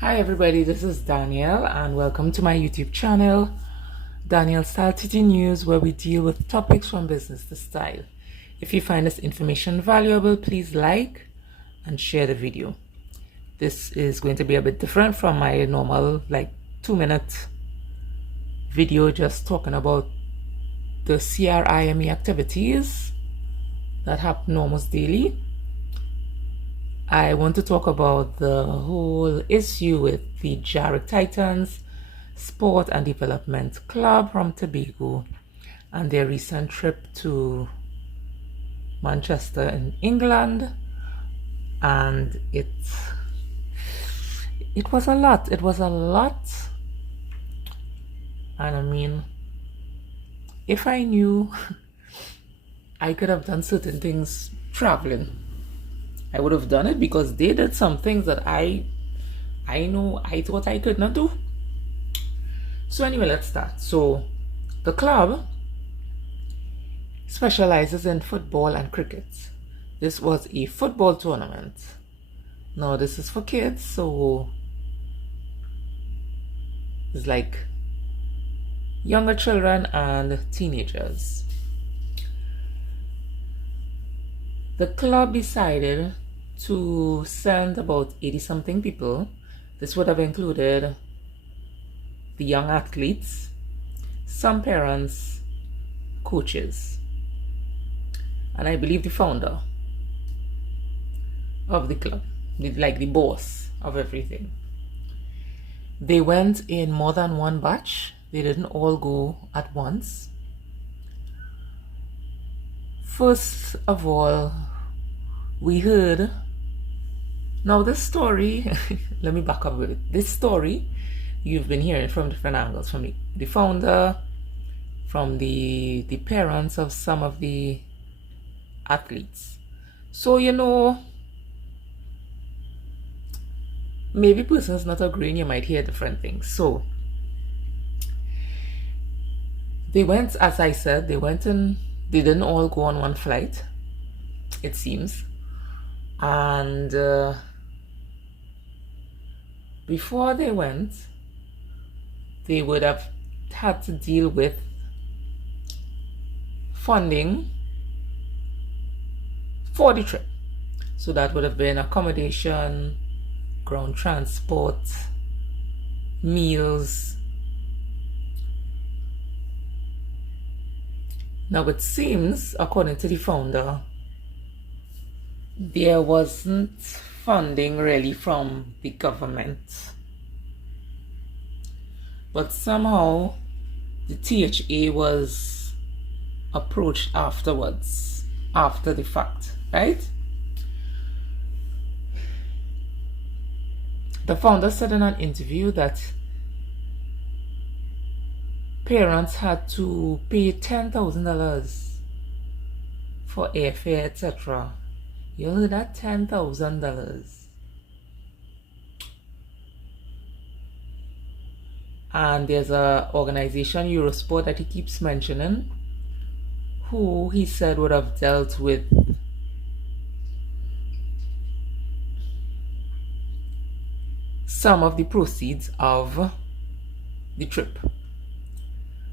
Hi everybody, this is Danielle and welcome to my YouTube channel, Danielle Style Teaching News, where we deal with topics from business to style. If you find this information valuable, please like and share the video. This is going to be a bit different from my normal 2-minute video just talking about the CRIME activities that happen almost daily. I want to talk about the whole issue with the Jaric Titans Sport and Development Club from Tobago and their recent trip to Manchester in England. And it was a lot. And I mean, if I knew I could have done certain things traveling, I would have done it, because they did some things that I know I thought I could not do. So anyway, let's start. So the club specializes in football and cricket. This was a football tournament. Now this is for kids, so it's like younger children and teenagers. The club decided to send about 80-something people. This would have included the young athletes, some parents, coaches, and I believe the founder of the club, the boss of everything. They went in more than one batch. They didn't all go at once. First of all, we heard, now this story, let me back up with it. This story, you've been hearing from different angles, from the founder, from the parents of some of the athletes. So, maybe persons not agreeing, you might hear different things. So, they went, as I said, they went and they didn't all go on one flight, it seems. And before they went, they would have had to deal with funding for the trip. So that would have been accommodation, ground transport, meals. Now it seems, according to the founder, there wasn't funding really from the government, but somehow the THA was approached afterwards, after the fact, right? The founder said in an interview that parents had to pay $10,000 for airfare, etc. You heard that? $10,000. And there's a organization, Eurosport, that he keeps mentioning, who he said would have dealt with some of the proceeds of the trip.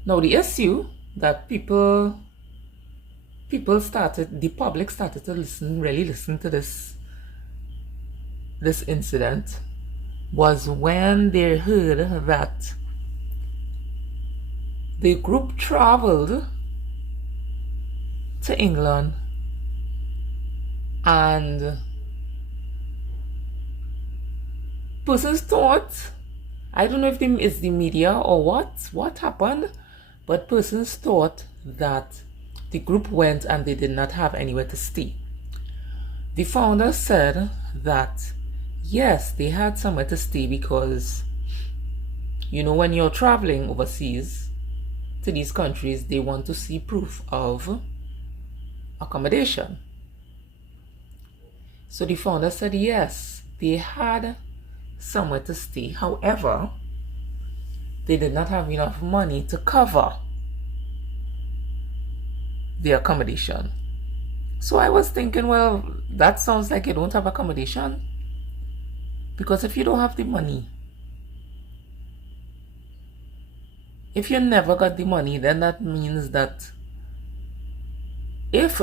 Now the issue that the public started to really listen to this incident, was when they heard that the group traveled to England and persons thought, I don't know if it's the media or what happened, but persons thought that the group went and they did not have anywhere to stay. The founder said that yes, they had somewhere to stay, because when you're traveling overseas to these countries, they want to see proof of accommodation. So the founder said yes, they had somewhere to stay. However, they did not have enough money to cover the accommodation. So I was thinking, well, that sounds like you don't have accommodation. Because if you don't have the money if you never got the money, then that means that if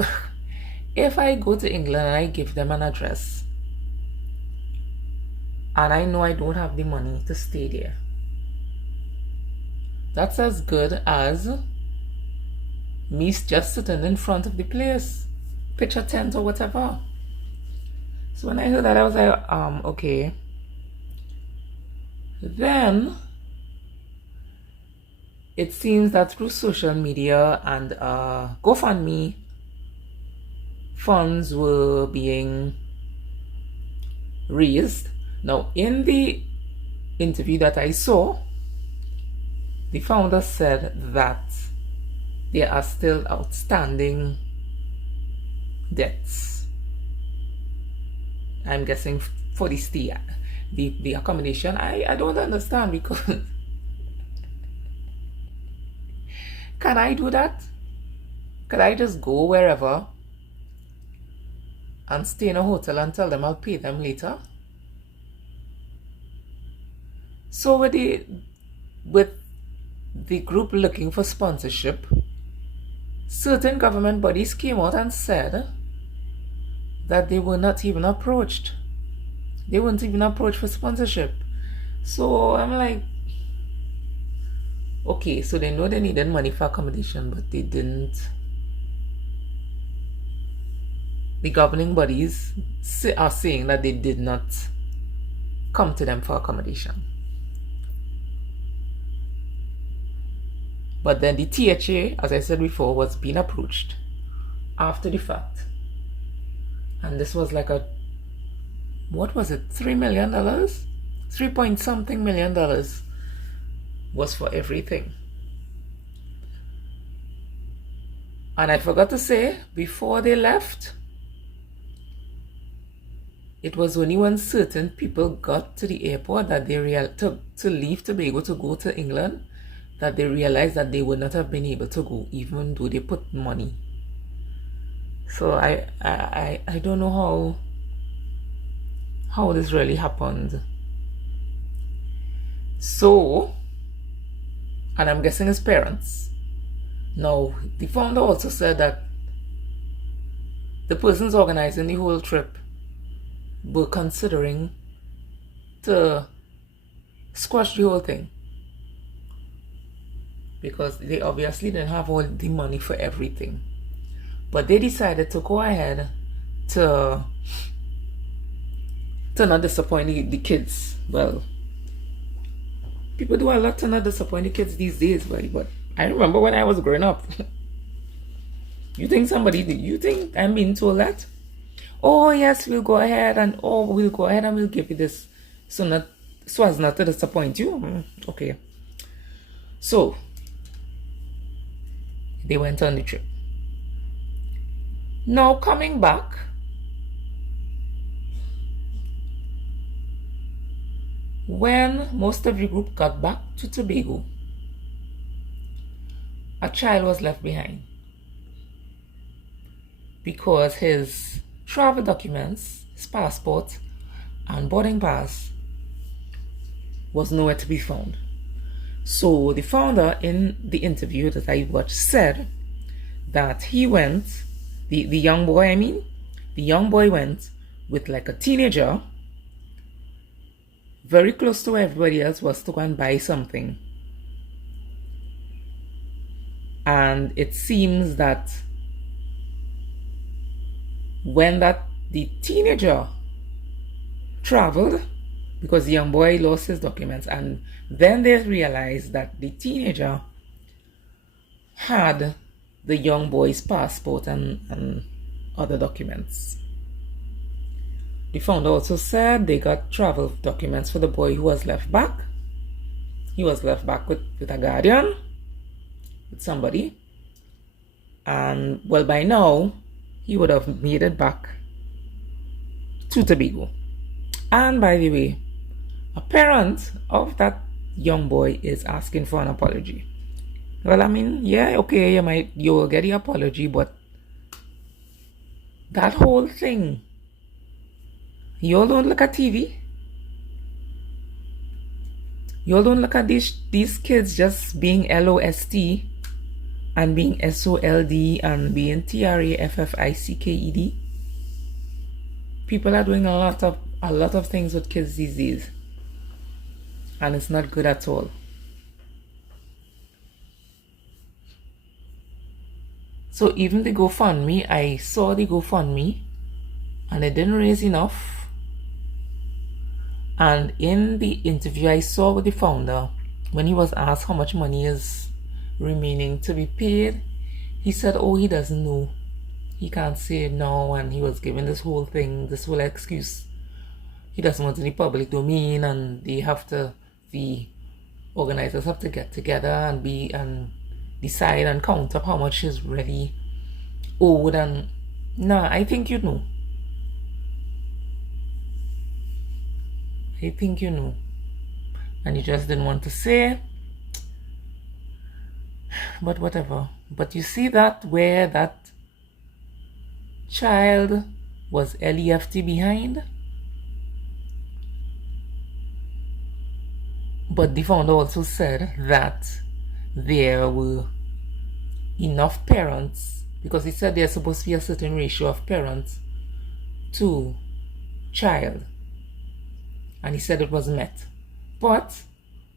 if I go to England and I give them an address and I know I don't have the money to stay there, that's as good as me just sitting in front of the place, pitch a tent or whatever. So when I heard that, I was like, okay. Then it seems that through social media and GoFundMe, funds were being raised. Now, in the interview that I saw, the founder said that there are still outstanding debts. I'm guessing for the stay, the accommodation. I don't understand, because can I do that? Could I just go wherever and stay in a hotel and tell them I'll pay them later? So with the group looking for sponsorship, certain government bodies came out and said that they were not even approached. They weren't even approached for sponsorship. So I'm like, okay, so they know they needed money for accommodation, but they didn't. The governing bodies are saying that they did not come to them for accommodation. But then the THA, as I said before, was being approached after the fact. And this was like what was it, $3 million? 3 point something million dollars was for everything. And I forgot to say, before they left, it was only when certain people got to the airport that they to leave Tobago to go to England, that they realized that they would not have been able to go, even though they put money. So I don't know how this really happened. So, and I'm guessing his parents. Now, the founder also said that the persons organizing the whole trip were considering to squash the whole thing, because they obviously didn't have all the money for everything. But they decided to go ahead to not disappoint the kids. Well, people do a lot to not disappoint the kids these days, but I remember when I was growing up. You think I'm being told that? Oh yes, we'll go ahead and we'll give you this, so as not to disappoint you. Okay. So they went on the trip. Now coming back, when most of the group got back to Tobago, a child was left behind because his travel documents, his passport and boarding pass was nowhere to be found. So the founder, in the interview that I watched, said that he went, the young boy went with like a teenager, very close to where everybody else was, to go and buy something. And it seems that when the teenager traveled, because the young boy lost his documents, and then they realized that the teenager had the young boy's passport and other documents. The founder also said they got travel documents for the boy who was left back. He was left back with a guardian, with somebody. And well, by now, he would have made it back to Tobago. And by the way, a parent of that young boy is asking for an apology. Well, I mean, yeah, okay, you will get the apology, but that whole thing, you all don't look at TV. You all don't look at these kids just being LOST and being SOLD and being TRAFFICKED. People are doing a lot of things with kids these days, and it's not good at all. So even the GoFundMe, I saw the GoFundMe and it didn't raise enough. And in the interview I saw with the founder, when he was asked how much money is remaining to be paid, he said, oh, he doesn't know. He can't say it now, and he was given this whole excuse. He doesn't want any public domain, and the organizers have to get together and decide and count up how much is really owed. And nah, I think you know. I think you know. And you just didn't want to say. But whatever. But you see that where that child was left behind? But the founder also said that there were enough parents, because he said there's supposed to be a certain ratio of parents to child, and he said it was met. But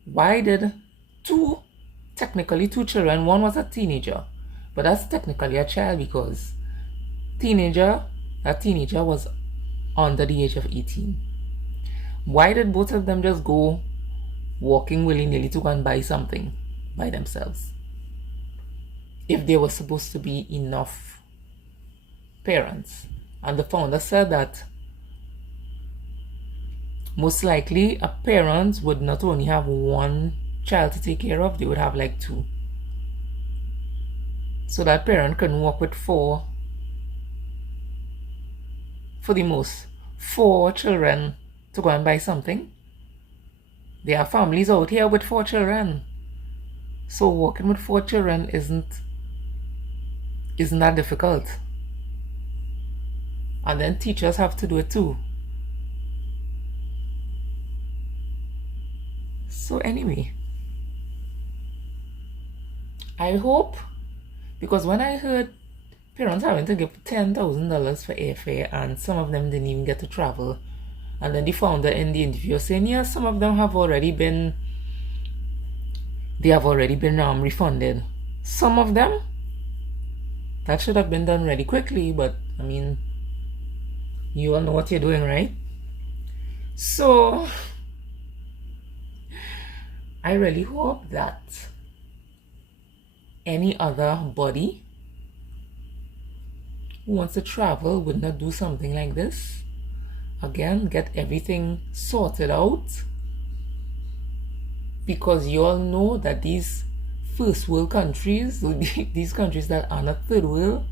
why did technically two children, one was a teenager, but that's technically a child because that teenager was under the age of 18. Why did both of them just go walking willy-nilly to go and buy something by themselves if there was supposed to be enough parents? And the founder said that most likely a parent would not only have one child to take care of, they would have like two. So that parent can walk with for the most, 4 children to go and buy something. There are families out here with 4 children. So walking with 4 children isn't that difficult. And then teachers have to do it too. So anyway, I hope, because when I heard parents having to give $10,000 for airfare and some of them didn't even get to travel, and then the founder in the interview was saying, yeah, some of them have already been refunded. Some of them, that should have been done really quickly, but I mean, you all know what you're doing, right? So I really hope that any other body who wants to travel would not do something like this. Again, get everything sorted out, because you all know that these first world countries, these countries that are not third world,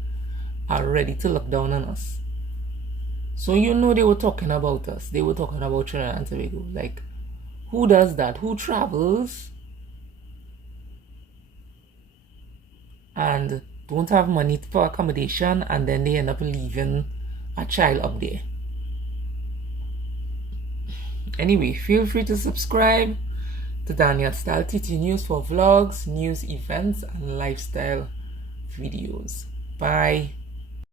are ready to look down on us. So you know they were talking about us. They were talking about Trinidad and Tobago. Like, who does that? Who travels and don't have money for accommodation, and then they end up leaving a child up there? Anyway, feel free to subscribe to Daniel Style TT News for vlogs, news, events, and lifestyle videos. Bye.